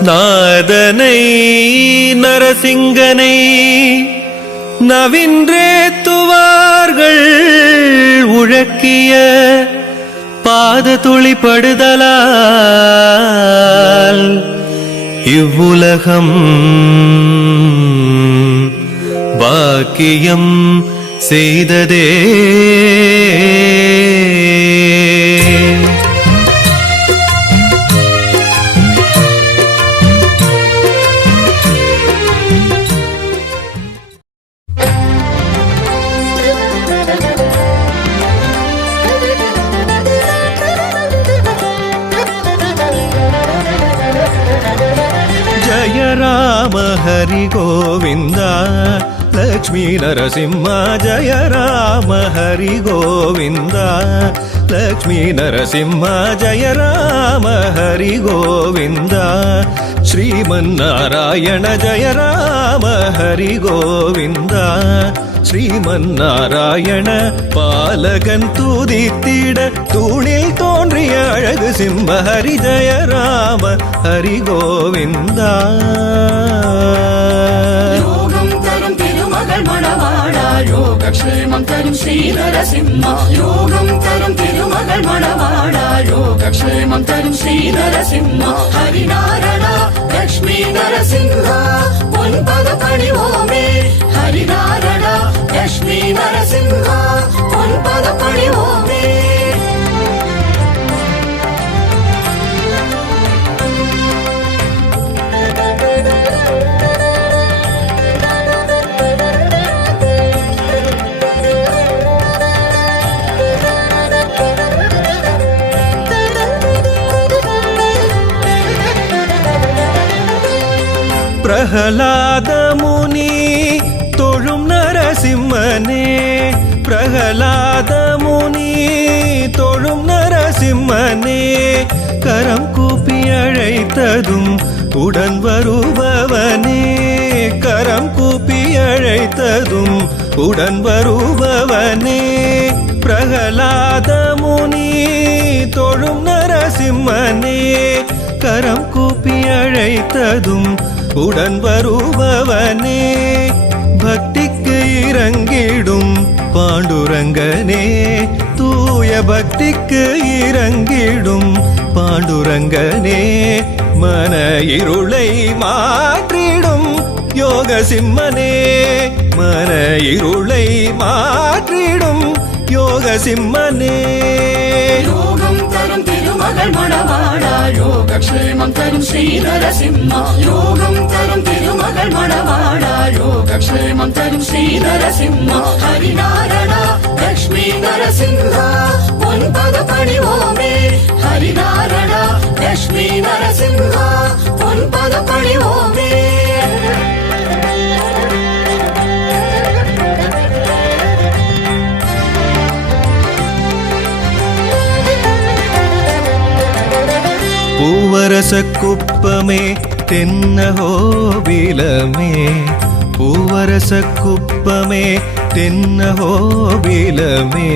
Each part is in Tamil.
நாதனை நரசிங்கனை நவின்றேத்துவார்கள் உழக்கிய பாத துளிப்படுதலால் இவ்வுலகம் பாக்கியம் செய்ததே. லக்ஷ்மி நரசிம்ம ஜய ராம ஹரி கோவிந்தா. லக்ஷ்மி நரசிம்ம ஜய ராம ஹரி கோவிந்தா. ஸ்ரீமன்னாராயண ஜய ராம ஹரி கோவிந்தா. ஸ்ரீமன்னாராயண பாலகன் தூதித்திட தூணில் தோன்றிய அழகு சிம்ம ஹரி ஜய ராம ஹரி கோவிந்தா. யோகக்ஷேமம் தரும் ஸ்ரீநரசிம்மா. யோகம் தரும் திருமகள் மணவாடா யோகக்ஷேமம் தரும் ஸ்ரீநரசிம்மா. ஹரிநாரணா லக்ஷ்மி நரசிம்ஹா. பொன்பத பணிவோமே ஹரிநாரணா லக்ஷ்மி நரசிம்ஹா. பொன்பத பணிவோமே பிரகலாத முனி தொழும் நரசிம்மனே. பிரகலாத முனி தொழும் நரசிம்மனே. கரம் கூப்பி அழைத்ததும் உடன் வருபவனே. கரம் கூப்பி அழைத்ததும் உடன் வருபவனே. பிரகலாத முனி தொழும் நரசிம்மனே. கரம் கூப்பி அழைத்ததும் உடன் வருபவனே பக்திக்கு இறங்கிடும் பாண்டுரங்கனே. தூய பக்திக்கு இறங்கிடும் பாண்டுரங்கனே மன இருளை மாற்றிடும் யோக சிம்மனே மன இருளை மாற்றிடும் யோக சிம்மனே யோகம் திருமகள் மணவாளா யோகக்ஷேமம் தரும் ஸ்ரீநரசிம்மா. யோகம் தரும் திருமகள் மணவாளா யோகக்ஷேமம் தரும் ஸ்ரீநரசிம்மா. ஹரிநாரணா லக்ஷ்மி நரசிம்ஹா பொன்பத பணிவோமே ஹரிநாரணா லக்ஷ்மி நரசிம்ஹா பொன்பத பணிவோமே பூவரச குப்பமே தென்னஹோபிலமே பூவரச குப்பமே தென்னஹோபிலமே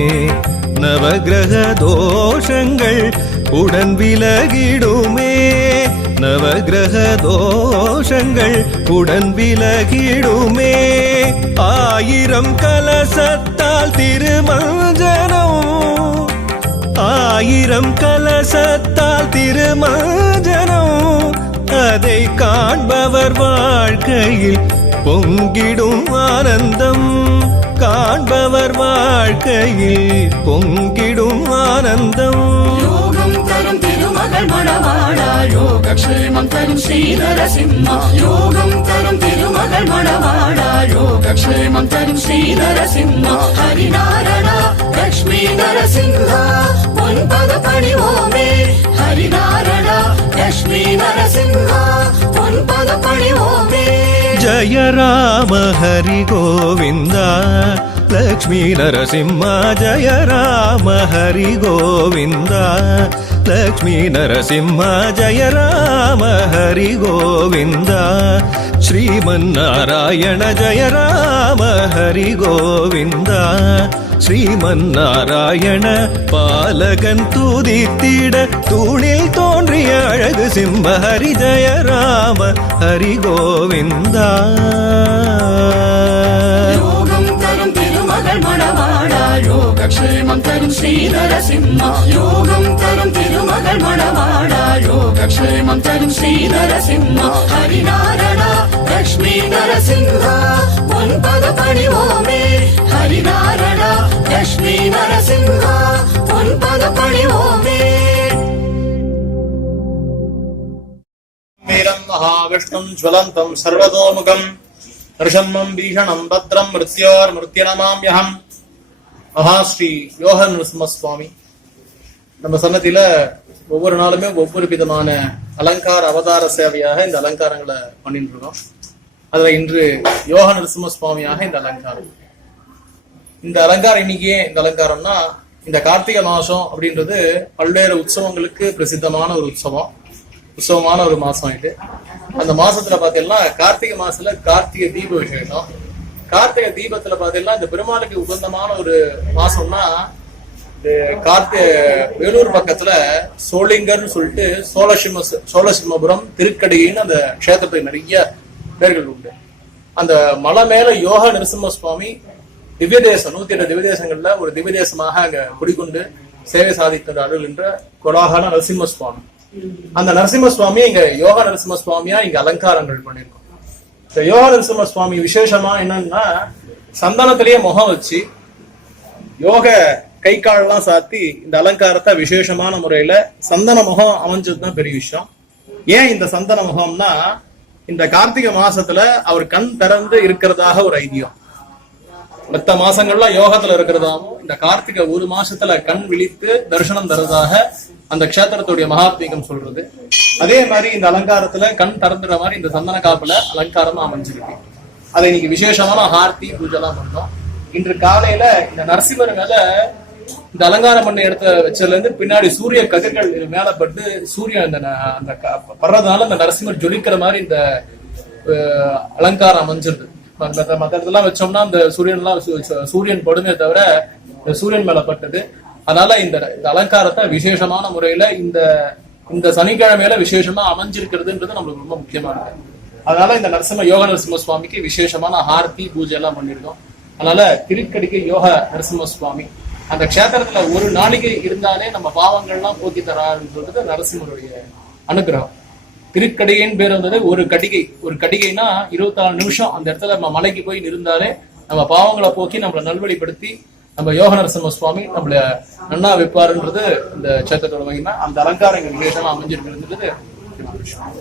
நவகிரக தோஷங்கள் உடன் விலகிடுமே. நவகிரக தோஷங்கள் உடன் விலகிடுமே. ஆயிரம் கலசத்தால் திருமஞ்சனம் ஆயிரம் கலசத்தால் திருமஞ்சனம் அதை காண்பவர் வாழ்க்கையில் பொங்கிடும் ஆனந்தம். காண்பவர் வாழ்க்கையில் பொங்கிடும் ஆனந்தம். யோகம் எங்கள் மணவாடா யோகக்ஷேமம் தரும் ஸ்ரீதர சிம்மா யோகம் தரும் திருமகள் மணவாடா யோகக்ஷேமம் தரும் ஸ்ரீதர சிம்மா ஹரிநாரணா லக்ஷ்மி நரசிம்ஹா பொன்பத பணிவோமே ஹரிநாரணா லக்ஷ்மி நரசிம்ஹா பொன்பத பணிவோமே ஜய ராம ஹரி கோவிந்தா. लक्ष्मी नरसिंह जय राम हरि गोविन्द ಲಕ್ಷ್ಮೀ ನರಸಿಂಹ ಜಯ ರಾಮ ಹರಿ ಗೋವಿಂದ ಶ್ರೀಮನ್ನಾರಾಯಣ ಜಯ ರಾಮ ಹರಿ ಗೋವಿಂದ ஸ்ரீமன்னாராயண பாலகன் தூதித்திட தூணில் தோன்றிய அழகு சிம்ம ஹரி ஜய ராம ஹரி கோவிந்தா. யோகக்ஷேமம் தரும் ஸ்ரீநரசிம்மா. யோகம் தரும் திருமகள் மணவாடா யோகக்ஷேமம் தரும் ஸ்ரீநரசிம்மா. ஹரிநாரணா லக்ஷ்மி நரசிம்ஹா. ஒன்பத பணிவோமே ஹரிநாரணா லக்ஷ்மி நரசிம்ஹா. ஒன்பத பணிவோமே மகாவிஷ்ணும் ஜுவலந்தம் சர்வதோமுகம். ரிஷன்மம் பீஷணம் பத்ரம் மிருத்யோர் மிருத்யநமாம்யகம் மகா ஸ்ரீ யோகன் நரசிம்ம சுவாமி நம்ம சன்னதியில ஒவ்வொரு நாளுமே ஒவ்வொரு விதமான அலங்கார அவதார சேவையாக இந்த அலங்காரங்களை பண்ணிட்டு இருக்கோம். அதுல இன்று யோக நரசிம்ம சுவாமியாக இந்த அலங்காரம். இந்த அலங்காரம் இன்னைக்கு இந்த அலங்காரம்னா இந்த கார்த்திகை மாசம் அப்படின்றது பல்வேறு உற்சவங்களுக்கு பிரசித்தமான ஒரு உற்சவம். உற்சவமான ஒரு மாசம் இது. அந்த மாசத்துல பாத்தீங்கன்னா கார்த்திகை மாசத்துல கார்த்திகை தீப விசேஷம். கார்த்திகை தீபத்துல பாத்தீங்கன்னா இந்த பெருமாளுக்கு உகந்தமான ஒரு மாசம்னா இந்த கார்த்திகை வேலூர் பக்கத்துல சோளிங்கர்னு சொல்லிட்டு சோழசிம்ம சோழசிம்மபுரம் திருக்கடின்னு அந்த க்ஷேத்திரத்துக்கு நிறைய பேர்கள் உண்டு. அந்த மலை மேல யோக நரசிம்ம சுவாமி திவ்ய தேசம் நூத்தி எட்டு திவ்ய தேசங்கள்ல ஒரு திவ்ய தேசமாக அங்க குடிக்கொண்டு சேவை சாதித்த அருள் என்ற கொலாகன நரசிம்ம சுவாமி அந்த நரசிம்ம சுவாமி இங்க யோகா நரசிம்ம சுவாமியா இங்க அலங்காரங்கள் பண்ணியிருக்கோம். இந்த சுவாமி விசேஷமா என்னன்னா சந்தனத்திலேயே முகம் வச்சு யோக கை காலெல்லாம் சாத்தி இந்த அலங்காரத்தை விசேஷமான முறையில சந்தன முகம் அமைஞ்சதுதான் பெரிய விஷயம். ஏன் இந்த சந்தன முகம்னா இந்த கார்த்திகை மாசத்துல அவர் கண் திறந்து இருக்கிறதாக ஒரு ஐதியம் மத்த மாசங்கள்ல யோகத்துல இருக்கிறதாவும் இந்த கார்த்திகை ஒரு மாசத்துல கண் விழித்து தரிசனம் தரதாக அந்த க்ஷேத்திரத்துடைய மகாத்மீகம் சொல்றது. அதே மாதிரி இந்த அலங்காரத்துல கண் திறந்துற மாதிரி இந்த சந்தன காப்புல அலங்காரமா அமைஞ்சிருக்கு. அதை இன்னைக்கு விசேஷமான ஹார்த்தி பூஜைலாம் பண்ணோம். இன்று காலையில இந்த நரசிம்மர் மேல இந்த அலங்காரம் பண்ண இடத்த வச்சதுல இருந்து பின்னாடி சூரிய கதிர்கள் மேல பட்டு சூரியன் அந்த ந- அந்த படுறதுனால அந்த நரசிம்மர் ஜொலிக்கிற மாதிரி இந்த அலங்காரம் அமைஞ்சிருது. மற்ற மத்த இடத்துலாம் வச்சோம்னா அந்த சூரியன்லாம் சு- சூரியன் படுமே தவிர இந்த சூரியன் மேல பட்டது. அதனால இந்த இந்த அலங்காரத்தை விசேஷமான முறையில இந்த இந்த சனிக்கிழமையில விசேஷமா அமைஞ்சிருக்கிறதுன்றது நம்மளுக்கு ரொம்ப முக்கியமானது. அதனால இந்த நரசிம்ம யோக நரசிம்ம சுவாமிக்கு விசேஷமான ஆர்த்தி பூஜை எல்லாம் பண்ணிருக்கோம் அதனால திருக்கடிக்கு யோக நரசிம்ம சுவாமி அந்த கஷேத்திரத்துல ஒரு நாளைக்கு இருந்தாலே நம்ம பாவங்கள்லாம் போக்கி தராருன்றது நரசிம்மருடைய அனுகிரகம். திருக்கடிகைன்னு பேர் வந்தது ஒரு கடிகை ஒரு கடிகைனா இருபத்தி நாலு நிமிஷம் அந்த இடத்துல நம்ம மலைக்கு போய் இருந்தாலே நம்ம பாவங்களை போக்கி நம்மளை நல்வழிப்படுத்தி நம்ம யோக நரசிம்ம சுவாமி நம்மள நன்னா வைப்பாருன்றது இந்த சேத்திரத்தோட மகிமை அந்த அலங்காரம் இங்க விசேஷமா அமைஞ்சிருக்கிறது முக்கியமான விஷயம்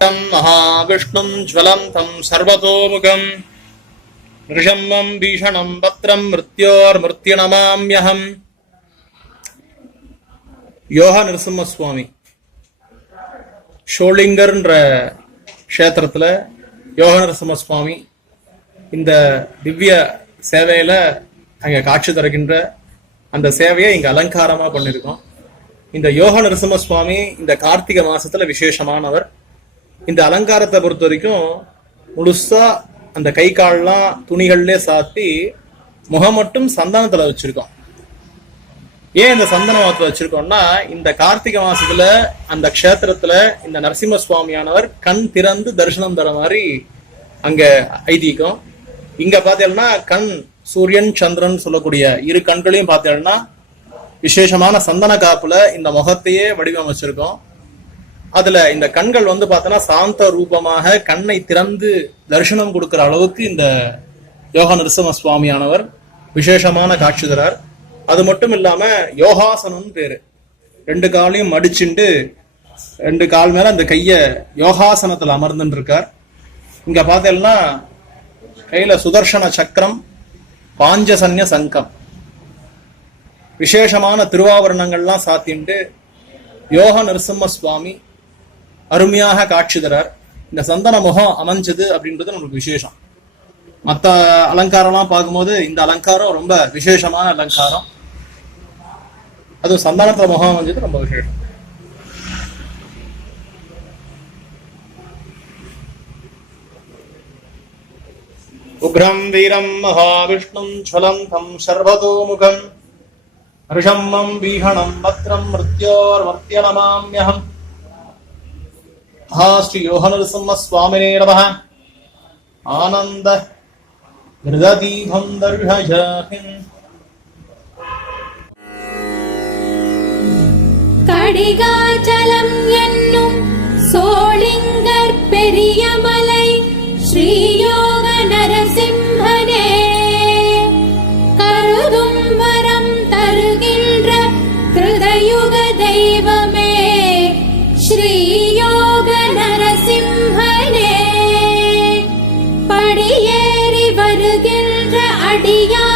तं महाविष्णुं ज्वलन्तं सर्वतोमुखम् नृशम्मं भीषणं पत्रं मृत्योर्मृत्युनमाम्यहम् யோக நரசிம்ம சுவாமி ஷோலிங்கர்ன்ற க்ஷேத்திரத்துல யோக நரசிம்ம சுவாமி இந்த திவ்ய சேவையில அங்க காட்சி தருகின்ற அந்த சேவையை இங்க அலங்காரமா பண்ணிருக்கோம் இந்த யோக நரசிம்ம சுவாமி இந்த கார்த்திகை மாசத்துல விசேஷமானவர் இந்த அலங்காரத்தை பொறுத்த வரைக்கும் முழுசா அந்த கை கால்லாம் துணிகள்லே சாத்தி முகம் மட்டும் சந்தனத்துல வச்சிருக்கோம். ஏன் இந்த சந்தனத்துல வச்சிருக்கோம்னா இந்த கார்த்திகை மாசத்துல அந்த க்ஷேத்திரத்துல இந்த நரசிம்ம சுவாமியானவர் கண் திறந்து தரிசனம் தர மாதிரி அங்க ஐதீகம். இங்க பாத்தீங்கன்னா கண் சூரியன் சந்திரன் சொல்லக்கூடிய இரு கண்களையும் பார்த்தீங்கன்னா விசேஷமான சந்தன காப்புல இந்த முகத்தையே வடிவமைச்சிருக்கோம். அதுல இந்த கண்கள் வந்து பார்த்தோன்னா சாந்த ரூபமாக கண்ணை திறந்து தரிசனம் கொடுக்கிற அளவுக்கு இந்த யோக நரசிம்ம சுவாமியானவர் விசேஷமான காட்சி தரார் அது மட்டும் இல்லாம யோகாசனம் பேரு. ரெண்டு காலையும் மடிச்சுண்டு ரெண்டு கால் மேல அந்த கைய யோகாசனத்துல அமர்ந்துட்டு இருக்கார் இங்க பார்த்தேன்னா கையில சுதர்சன சக்கரம் பாஞ்சசன்ய சங்கம். விசேஷமான திருவாபரணங்கள்லாம் சாத்திண்டு யோக நரசிம்ம சுவாமி அருமையாக காட்சி தரார். இந்த சந்தன முகம் அமைஞ்சது அப்படின்றது நம்மளுக்கு விசேஷம். மற்ற அலங்காரம்லாம் பார்க்கும்போது இந்த அலங்காரம் ரொம்ப விசேஷமான அலங்காரம். அதுவும் சந்தானத்துல முகம் அமைஞ்சது ரொம்ப விசேஷம். உக்ரம் வீரம் மகாவிஷ்ணும் ஜலம் தம் சர்வதோமுகம். ரிஷம்மம் வீகணம் பத்ரம் மிருத்யோர் மர்த்திய மகா ஸ்ரீ யோகநரசிம்ம சுவாமினே நம. ஆனந்த ஹிருததீபம் தர்ஷயாகின் கடிகாச்சலம் என்னும் சோழிங்கர் பெரியமலை ஸ்ரீ அடியா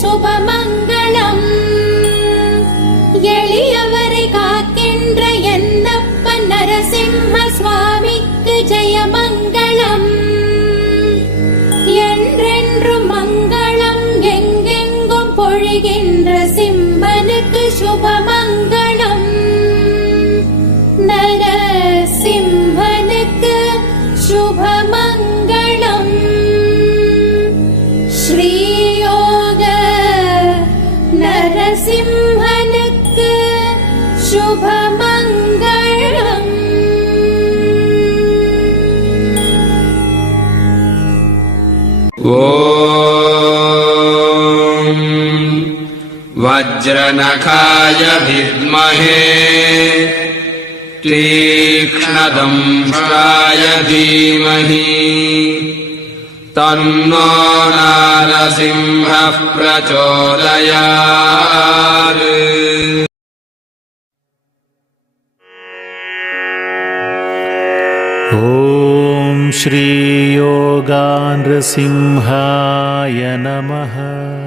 శుభమంగ वज्रनखाय विद्महे क्लीक्ष्णदम्भकाय धीमहि तन्नो नारसिंहः प्रचोदयात्। श्रीयोगानृसिंहाय नमः।